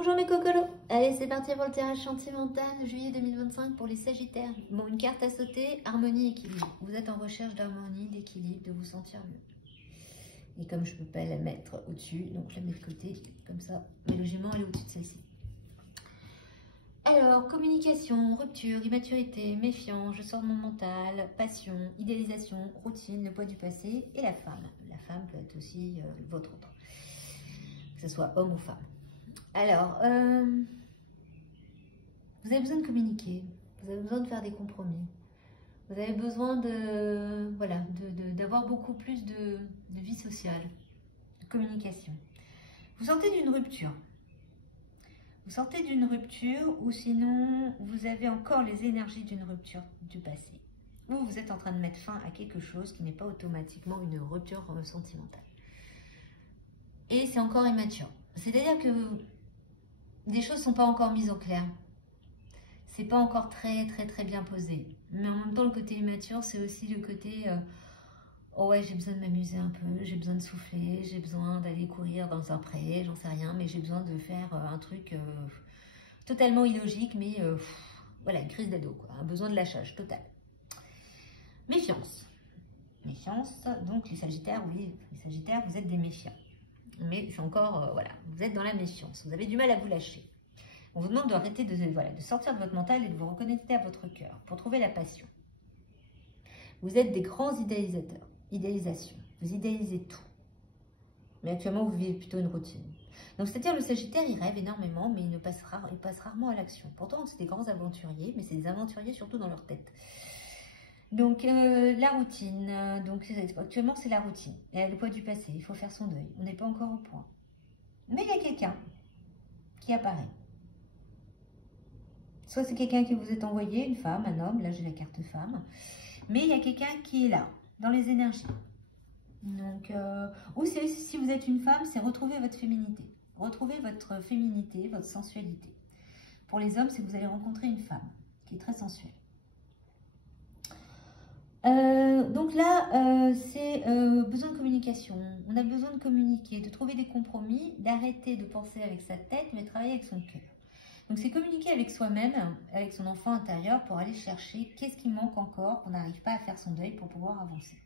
Bonjour mes cocolos. Allez, c'est parti pour le tirage sentimental de juillet 2025 pour les Sagittaires. Bon, une carte à sauter, harmonie, équilibre. Vous êtes en recherche d'harmonie, d'équilibre, de vous sentir mieux. Et comme je ne peux pas la mettre au-dessus, donc je la mets de côté, comme ça, mais logiquement elle est au-dessus de celle-ci. Alors, communication, rupture, immaturité, méfiance, je sors de mon mental, passion, idéalisation, routine, le poids du passé et la femme. La femme peut être aussi votre autre, que ce soit homme ou femme. Alors, vous avez besoin de communiquer, vous avez besoin de faire des compromis, vous avez besoin de, voilà, d'avoir beaucoup plus de vie sociale, de communication. Vous sortez d'une rupture. Vous sortez d'une rupture ou sinon vous avez encore les énergies d'une rupture du passé. Ou vous êtes en train de mettre fin à quelque chose qui n'est pas automatiquement une rupture sentimentale. Et c'est encore immature. C'est-à-dire que des choses ne sont pas encore mises au clair. C'est pas encore très bien posé. Mais en même temps, le côté immature, c'est aussi le côté oh ouais, j'ai besoin de m'amuser un peu, j'ai besoin de souffler, j'ai besoin d'aller courir dans un pré, j'en sais rien, mais j'ai besoin de faire un truc totalement illogique, mais voilà, une crise d'ado, quoi, un besoin de lâchage total. Méfiance. Méfiance, donc les Sagittaires, oui, les Sagittaires, vous êtes des méfiants. Mais c'est encore, voilà, vous êtes dans la méfiance, vous avez du mal à vous lâcher. On vous demande d'arrêter de sortir de votre mental et de vous reconnecter à votre cœur pour trouver la passion. Vous êtes des grands idéalisateurs. Idéalisation. Vous idéalisez tout. Mais actuellement, vous vivez plutôt une routine. Donc, c'est-à-dire le Sagittaire, il rêve énormément, mais il passe rarement à l'action. Pourtant, c'est des grands aventuriers, mais c'est des aventuriers surtout dans leur tête. Donc, la routine. Donc, actuellement, c'est la routine. Et le poids du passé, il faut faire son deuil. On n'est pas encore au point. Mais il y a quelqu'un qui apparaît. Soit c'est quelqu'un que vous êtes envoyé, une femme, un homme, là j'ai la carte femme. Mais il y a quelqu'un qui est là, dans les énergies. Donc, ou si vous êtes une femme, c'est retrouver votre féminité. Retrouver votre féminité, votre sensualité. Pour les hommes, c'est que vous allez rencontrer une femme qui est très sensuelle. Donc là, c'est besoin de communication. On a besoin de communiquer, de trouver des compromis, d'arrêter de penser avec sa tête, mais de travailler avec son cœur. Donc c'est communiquer avec soi-même, avec son enfant intérieur pour aller chercher qu'est-ce qui manque encore, qu'on n'arrive pas à faire son deuil pour pouvoir avancer.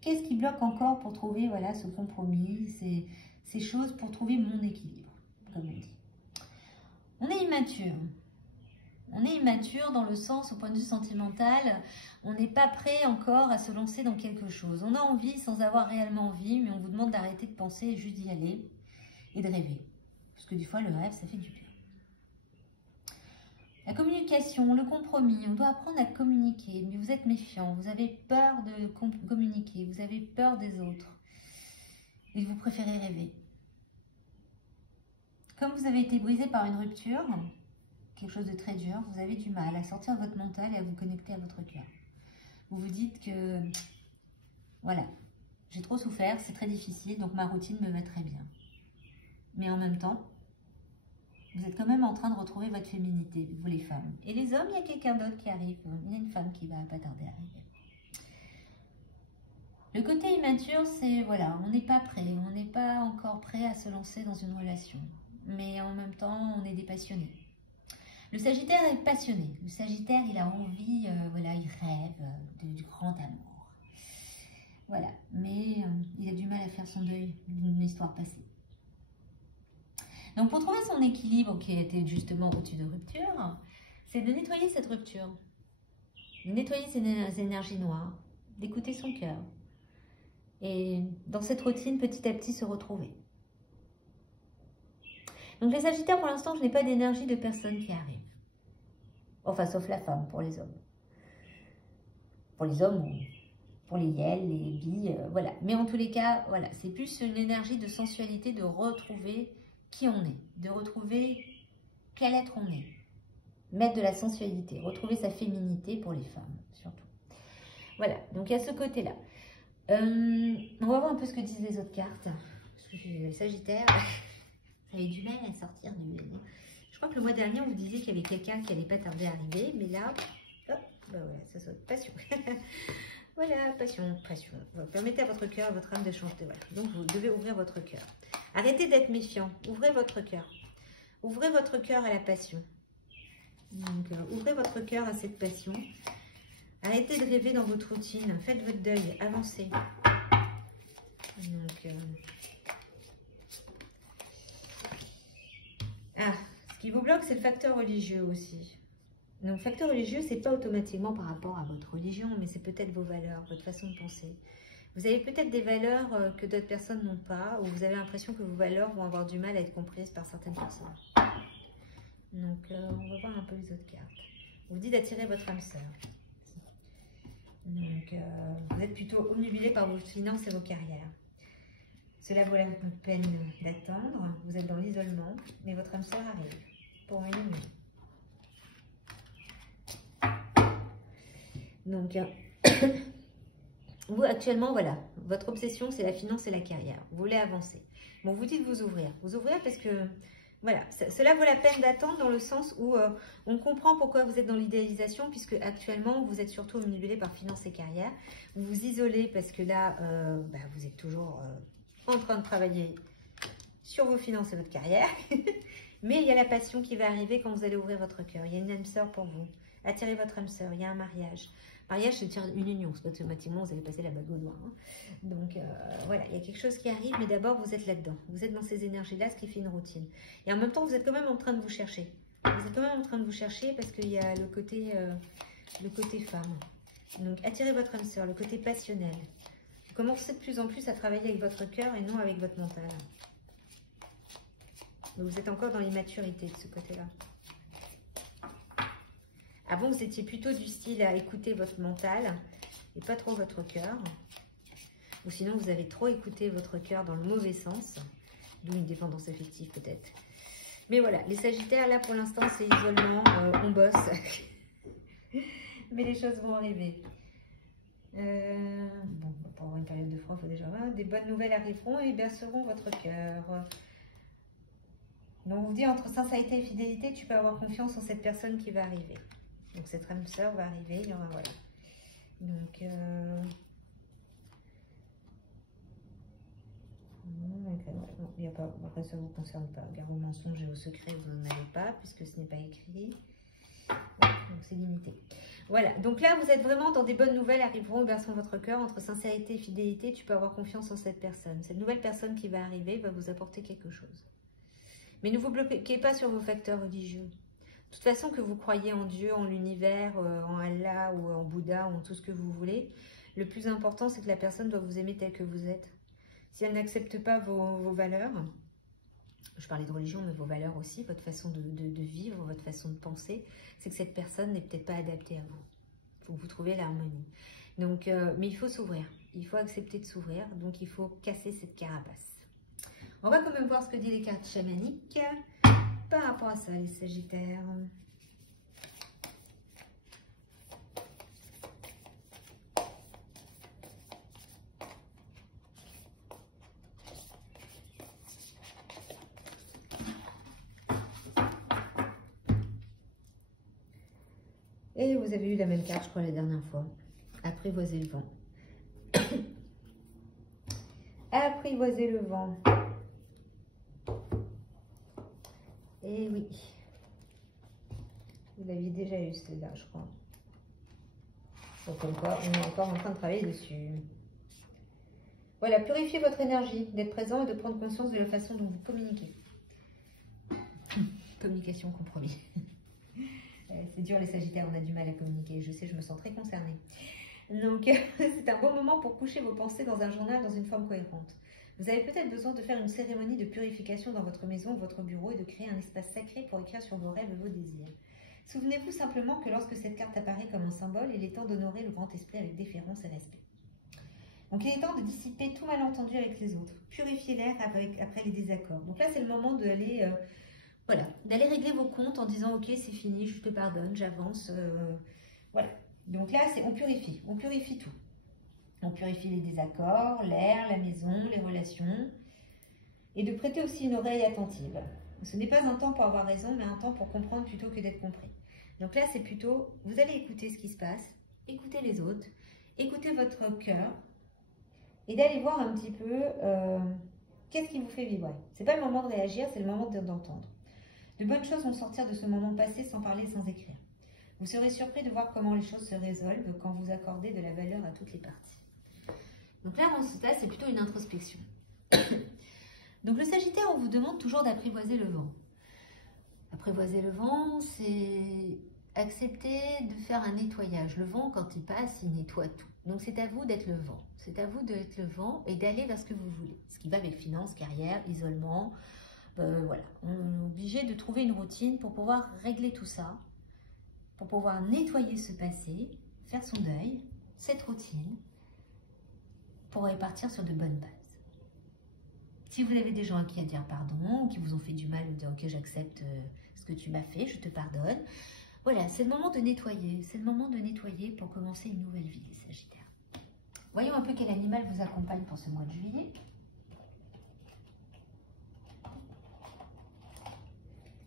Qu'est-ce qui bloque encore pour trouver voilà, ce compromis, ces choses pour trouver mon équilibre, comme on dit. On est immature. On est immature dans le sens, au point de vue sentimental, on n'est pas prêt encore à se lancer dans quelque chose. On a envie sans avoir réellement envie, mais on vous demande d'arrêter de penser et juste d'y aller et de rêver. Parce que des fois, le rêve, ça fait du bien. La communication, le compromis, on doit apprendre à communiquer, mais vous êtes méfiant, vous avez peur de communiquer, vous avez peur des autres et vous préférez rêver. Comme vous avez été brisé par une rupture, quelque chose de très dur, vous avez du mal à sortir de votre mental et à vous connecter à votre cœur. Vous vous dites que, voilà, j'ai trop souffert, c'est très difficile, donc ma routine me va très bien. Mais en même temps, vous êtes quand même en train de retrouver votre féminité, vous les femmes. Et les hommes, il y a quelqu'un d'autre qui arrive. Il y a une femme qui va pas tarder à arriver. Le côté immature, c'est, voilà, on n'est pas prêt. On n'est pas encore prêt à se lancer dans une relation. Mais en même temps, on est des passionnés. Le Sagittaire est passionné. Le Sagittaire, il a envie, voilà, il rêve du grand amour. Voilà, mais il a du mal à faire son deuil d'une histoire passée. Donc, pour trouver son équilibre qui était justement au-dessus de rupture, c'est de nettoyer cette rupture, de nettoyer ces énergies noires, d'écouter son cœur. Et dans cette routine, petit à petit, se retrouver. Donc, les Sagittaires, pour l'instant, je n'ai pas d'énergie de personne qui arrive. Enfin, sauf la femme, pour les hommes. Pour les hommes, pour les yels, les billes, voilà. Mais en tous les cas, voilà, c'est plus une énergie de sensualité, de retrouver qui on est, de retrouver quel être on est, mettre de la sensualité, retrouver sa féminité pour les femmes, surtout. Voilà, donc il y a ce côté-là. On va voir un peu ce que disent les autres cartes, parce que je suis Sagittaire, ça avait du mal à sortir du... Je crois que le mois dernier, on vous disait qu'il y avait quelqu'un qui n'allait pas tarder à arriver, mais là, hop, bah voilà, ça saute, passion. Voilà, passion, passion. Permettez à votre cœur, à votre âme de chanter. Voilà. Donc, vous devez ouvrir votre cœur. Arrêtez d'être méfiant. Ouvrez votre cœur. Ouvrez votre cœur à la passion. Donc, ouvrez votre cœur à cette passion. Arrêtez de rêver dans votre routine. Faites votre deuil. Avancez. Donc, ce qui vous bloque, c'est le facteur religieux aussi. Donc, facteur religieux, c'est pas automatiquement par rapport à votre religion, mais c'est peut-être vos valeurs, votre façon de penser. Vous avez peut-être des valeurs que d'autres personnes n'ont pas, ou vous avez l'impression que vos valeurs vont avoir du mal à être comprises par certaines personnes. Donc, on va voir un peu les autres cartes. On vous dit d'attirer votre âme sœur. Donc, vous êtes plutôt omnubilé par vos finances et vos carrières. Cela vaut la peine d'attendre. Vous êtes dans l'isolement, mais votre âme sœur arrive pour une union. Donc, vous actuellement, voilà, votre obsession, c'est la finance et la carrière. Vous voulez avancer. Bon, vous dites vous ouvrir. Vous ouvrir parce que, voilà, cela vaut la peine d'attendre dans le sens où on comprend pourquoi vous êtes dans l'idéalisation, puisque actuellement, vous êtes surtout omnibulé par finance et carrière. Vous vous isolez parce que là, vous êtes toujours en train de travailler sur vos finances et votre carrière. Mais il y a la passion qui va arriver quand vous allez ouvrir votre cœur. Il y a une âme sœur pour vous. Attirez votre âme sœur. Il y a un mariage. Mariage, c'est une union. C'est pas automatiquement, vous allez passer la bague au doigt. Hein. Donc, voilà, il y a quelque chose qui arrive, mais d'abord, vous êtes là-dedans. Vous êtes dans ces énergies-là, ce qui fait une routine. Et en même temps, vous êtes quand même en train de vous chercher. Vous êtes quand même en train de vous chercher parce qu'il y a le côté femme. Donc, attirez votre âme sœur, le côté passionnel. Vous commencez de plus en plus à travailler avec votre cœur et non avec votre mental. Donc, vous êtes encore dans l'immaturité de ce côté-là. Avant, vous étiez plutôt du style à écouter votre mental et pas trop votre cœur. Ou sinon, vous avez trop écouté votre cœur dans le mauvais sens, d'où une dépendance affective peut-être. Mais voilà, les Sagittaires, là pour l'instant, c'est isolement, on bosse. Mais les choses vont arriver. Bon, pour avoir une période de froid, il faut déjà voir. Des bonnes nouvelles arriveront et berceront votre cœur. Donc, on vous dit, entre sincérité et fidélité, tu peux avoir confiance en cette personne qui va arriver. Donc, cette âme sœur va arriver, il y aura, voilà. Donc, il y a pas, après, ça ne vous concerne pas. Gare au mensonge et au secret, vous n'en avez pas, puisque ce n'est pas écrit. Donc, c'est limité. Voilà, donc là, vous êtes vraiment dans des bonnes nouvelles arriveront au berceau de votre cœur. Entre sincérité et fidélité, tu peux avoir confiance en cette personne. Cette nouvelle personne qui va arriver va vous apporter quelque chose. Mais ne vous bloquez pas sur vos facteurs religieux. De toute façon, que vous croyez en Dieu, en l'univers, en Allah ou en Bouddha, ou en tout ce que vous voulez, le plus important, c'est que la personne doit vous aimer tel que vous êtes. Si elle n'accepte pas vos valeurs, je parlais de religion, mais vos valeurs aussi, votre façon de vivre, votre façon de penser, c'est que cette personne n'est peut-être pas adaptée à vous. Il faut que vous trouviez l'harmonie. Donc, mais il faut s'ouvrir. Il faut accepter de s'ouvrir. Donc, il faut casser cette carapace. On va quand même voir ce que disent les cartes chamaniques par rapport à ça, les Sagittaires. Et vous avez eu la même carte, je crois, la dernière fois. Apprivoiser le vent. Apprivoiser le vent. Et oui. Vous l'aviez déjà eu, celle-là, je crois. Donc, comme quoi, on est encore en train de travailler dessus. Voilà, purifiez votre énergie, d'être présent et de prendre conscience de la façon dont vous communiquez. Communication compromis. C'est dur les Sagittaires, on a du mal à communiquer. Je sais, je me sens très concernée. Donc, c'est un bon moment pour coucher vos pensées dans un journal dans une forme cohérente. Vous avez peut-être besoin de faire une cérémonie de purification dans votre maison ou votre bureau et de créer un espace sacré pour écrire sur vos rêves et vos désirs. Souvenez-vous simplement que lorsque cette carte apparaît comme un symbole, il est temps d'honorer le grand esprit avec déférence et respect. Donc, il est temps de dissiper tout malentendu avec les autres. Purifier l'air après les désaccords. Donc là, c'est le moment d'aller... voilà, d'aller régler vos comptes en disant « Ok, c'est fini, je te pardonne, j'avance. » Voilà. Donc là, on purifie tout. On purifie les désaccords, l'air, la maison, les relations. Et de prêter aussi une oreille attentive. Ce n'est pas un temps pour avoir raison, mais un temps pour comprendre plutôt que d'être compris. Donc là, c'est plutôt, vous allez écouter ce qui se passe, écouter les autres, écouter votre cœur, et d'aller voir un petit peu qu'est-ce qui vous fait vibrer. Ce n'est pas le moment de réagir, c'est le moment d'entendre. De bonnes choses vont sortir de ce moment passé sans parler, sans écrire. Vous serez surpris de voir comment les choses se résolvent quand vous accordez de la valeur à toutes les parties. Donc là, ça, c'est plutôt une introspection. Donc le Sagittaire, on vous demande toujours d'apprivoiser le vent. Apprivoiser le vent, c'est accepter de faire un nettoyage. Le vent, quand il passe, il nettoie tout. Donc c'est à vous d'être le vent. C'est à vous d'être le vent et d'aller vers ce que vous voulez. Ce qui va avec finance, carrière, isolement. Voilà, on est obligé de trouver une routine pour pouvoir régler tout ça, pour pouvoir nettoyer ce passé, faire son deuil, cette routine, pour repartir sur de bonnes bases. Si vous avez des gens à qui dire pardon, qui vous ont fait du mal, vous dire ok, j'accepte ce que tu m'as fait, je te pardonne. Voilà, c'est le moment de nettoyer. C'est le moment de nettoyer pour commencer une nouvelle vie, les Sagittaires. Voyons un peu quel animal vous accompagne pour ce mois de juillet.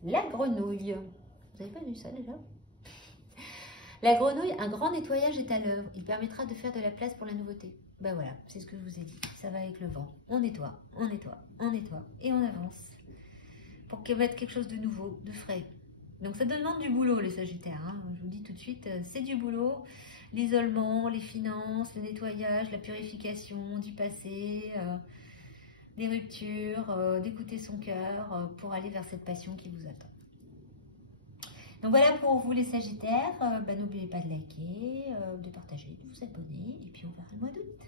La grenouille. Vous n'avez pas vu ça déjà? La grenouille, un grand nettoyage est à l'œuvre. Il permettra de faire de la place pour la nouveauté. Ben voilà, c'est ce que je vous ai dit. Ça va avec le vent. On nettoie, on nettoie, on nettoie. Et on avance. Pour mettre quelque chose de nouveau, de frais. Donc ça demande du boulot, les Sagittaires. Hein. Je vous dis tout de suite, c'est du boulot. L'isolement, les finances, le nettoyage, la purification du passé, des ruptures, d'écouter son cœur pour aller vers cette passion qui vous attend. Donc voilà pour vous les Sagittaires. N'oubliez pas de liker, de partager, de vous abonner. Et puis on verra le mois d'août.